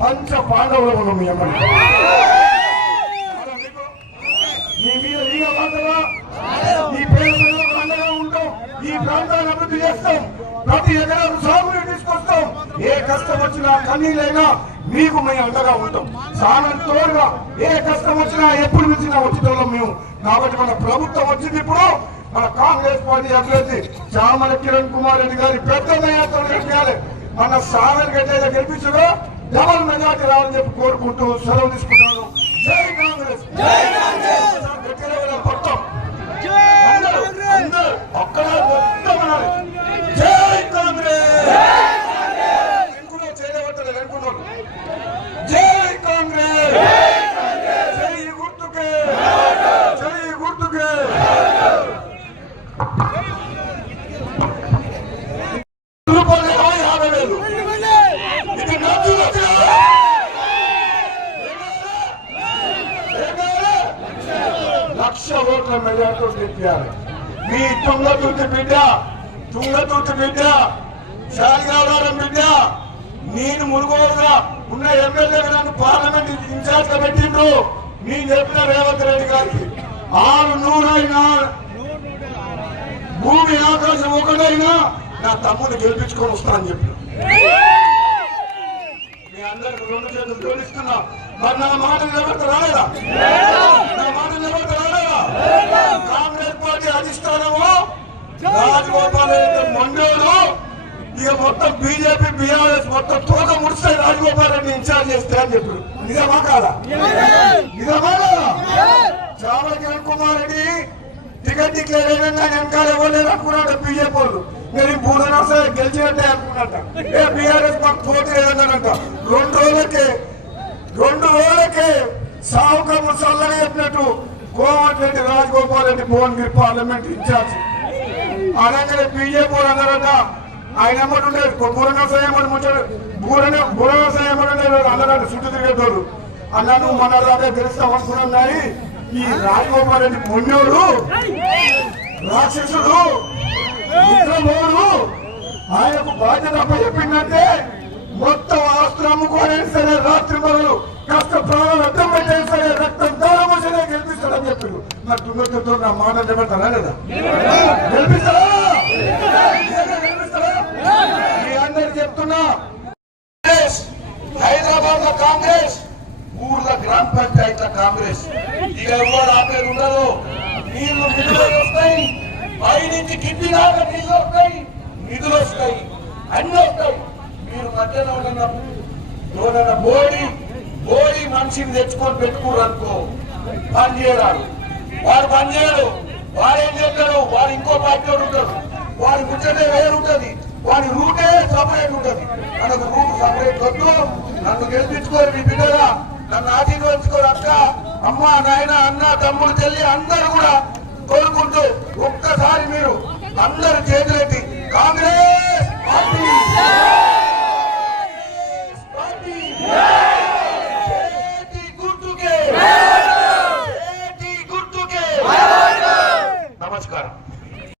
పంచ పాండవులు ఉన్నాం మీ మీద ఈ వార్తగా ఈ పేరు అండగా ఉంటాం, ఈ ప్రాంతాన్ని అభివృద్ధి చేస్తాం, ప్రతి ఎకరాలు సాగునీరు తీసుకొస్తాం, ఏ కష్టం వచ్చినా కన్నీళ్ళైనా మీకు మేము అండగా ఉంటాం. చాలా తోడుగా ఏ కష్టం వచ్చినా ఎప్పుడు వచ్చినా వచ్చేటోళ్ళం మేము. కాబట్టి మన ప్రభుత్వం వచ్చింది ఇప్పుడు మన కాంగ్రెస్ పార్టీ అభ్యర్థి చామల కిరణ్ కుమార్ రెడ్డి గారి పెద్ద మేయాతో గెలిపించాలి. మన సాగర్ గడ్డ గెలిపించగా డబల్ మెజార్టీ రావాలని చెప్పి కోరుకుంటూ సెలవు తీసుకుంటాను. జై కాంగ్రెస్, జై కాంగ్రెస్. ఒక్కడ జై కాంగ్రెస్ చేయబట్టాలి అనుకున్నాడు. జై కాంగ్రెస్, జై గుర్తుకే, జై గుర్తుకే. రూపాయలు 50,000 ఇది లక్ష ఓట్ల మెజార్టీ తెప్పాలి. మీ తుంగతుర్తి బిడ్డ శాలిగావరం బిడ్డ నేను మునుగోలుగా ఉన్న ఎమ్మెల్యేగా నన్ను పార్లమెంట్ ఇన్ఛార్జ్ గా పెట్టిండ్రు. నేను చెప్పిన రేవంత్ రెడ్డి గారికి 600 భూమి ఆకాశం ఒకటైనా నా తమ్ముని గెలిపించుకొని వస్తానని చెప్పిన. మీ అందరికి 2 చేతులు జోడిస్తున్నా. మరి నా మాట నిలబెడతా రాలేదా? నా మాట నిలబెడతా రాలేదా? కాంగ్రెస్ పార్టీ అధిష్టానము రాజగోపాల్ రెడ్డి మండోడు ఇక మొత్తం బీజేపీ బీఆర్ఎస్ మొత్తం తోక ముడిస్తే రాజగోపాల్ రెడ్డి ఇన్ఛార్జ్ చేస్తే అని చెప్పారు. నిజమా కాదా? నిజమా కాదా? చామల కిరణ్ కుమార్ రెడ్డి టికెట్ డిక్లేర్ అయినా వెనకాల ఇవ్వలేదు అనుకున్నాడు బీజేపీ వాళ్ళు. మీరు భూధనసే గెలిచినట్టే అనుకున్నట్ట. బీఆర్ఎస్ మాకు పోటీ లేదన్నారంట. 2 రోజులకే సావుక ముసల్లని చెప్పినట్టు కోమటిరెడ్డి రాజగోపాల్ రెడ్డి భువనగిరి పార్లమెంట్ ఇన్ఛార్జ్ అనగానే బీజేపీ వాళ్ళు అన్నారట. ఆయన ఏమంటుండే బురనసాయం అందరంటే చుట్టూ తిరిగేటోళ్ళు అన్నా నువ్వు మన రాదే తెలుస్తావు అనుకున్నాం. కానీ ఈ రాజగోపాల్ రెడ్డి పుణ్యుడు రాక్షసుడు మిత్రమోడు ఆయనకు బాధ్యత చెప్పిందంటే మొత్తం ఆస్తులు అమ్ముకోనైనా సరే రాత్రి మొదలు కష్ట ప్రాణాలు అడ్డం పెట్టైనా సరే రక్తం దారమోసనే గెలిపిస్తాడని చెప్పిండు. మరి తుంగతుతో నా మాట నిలబెడతారా లేదా? గెలిపిస్తారా? గెలిపిస్తారా? మీ అందరు చెప్తున్నా, హైదరాబాద్ లో కాంగ్రెస్, ఊర్ల గ్రామ పంచాయతీల కాంగ్రెస్. ఇక ఎవరు ఆపేది ఉండదు. నీళ్లు నిధులు వస్తాయి, పైనుంచి కింది దాకా నీళ్లు వస్తాయి, నిధులు వస్తాయి, అన్ని వస్తాయి. మీరు మధ్యలో ఉన్న బోడి మనిషిని తెచ్చుకొని పెట్టుకోరు అనుకో, పని చేయరాడు. వాడు పని చేయడు. వాడేం చేస్తాడు? వాడు ఇంకో పార్టీ ఉంటాడు. వాడి ముచ్చటే వేరుంటది, వాడి రూటే సపరేట్ ఉంటది. మనకు రూట్ సపరేట్ వద్దు. నన్ను గెలిపించుకోరు మీ బిడ్డగా, నన్ను ఆశీర్వదించుకోరు అక్క, అమ్మ, నాయన, అన్న, తమ్ముడు, చెల్లి అందరూ కూడా కోరుకుంటూ ఒక్కసారి మీరు అందరు చేతులెత్తి కాంగ్రెస్ పార్టీ గుర్తుకే. నమస్కారం.